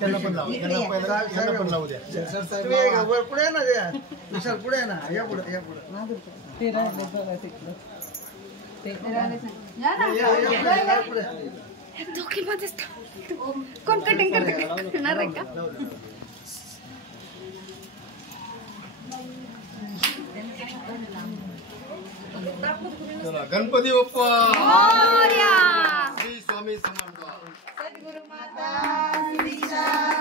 त्याला पण लावू द्या. पुढे ना द्या विशाल, पुढे ना, या पुढे या पुढे. कोण कटिंग करणार आहे का? गणपती बाप्पा श्री स्वामी समर्थ. सद्गुरु माता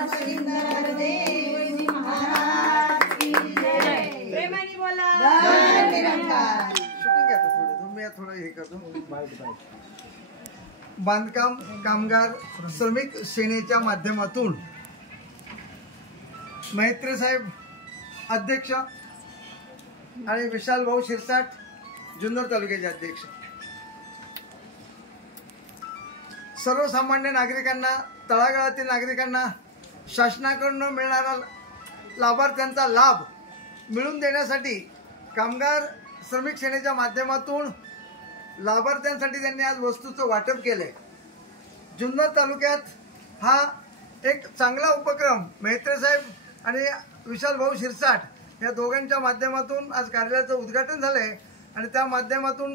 सुरेंद्र देव महाराज की जय. प्रेमाने बोला. शूटिंग घ्या थोडं, तुम्ही थोडं हे करतो. बांधकाम कामगार श्रमिक सेनेच्या माध्यमातून मैत्री साहेब अध्यक्ष आणि विशाल भाऊ शिरसाट जुन्नर तालुक्याचे अध्यक्ष. सर्वसामान्य नागरिकांना, तळागाळातील नागरिकांना शासनाकडून मिळणारा लाभार्थ्यांचा लाभ मिळवून देण्यासाठी कामगार श्रमिक सेनेच्या माध्यमातून लाभार्थ्यांसाठी त्यांनी आज वस्तूचं वाटप केलंय. जुन्नर तालुक्यात हा एक चांगला उपक्रम मेहत्रे साहेब आणि विशाल भाऊ शिरसाट या दोघांच्या माध्यमातून आज कार्यालयाचं उद्घाटन झालंय आणि त्या माध्यमातून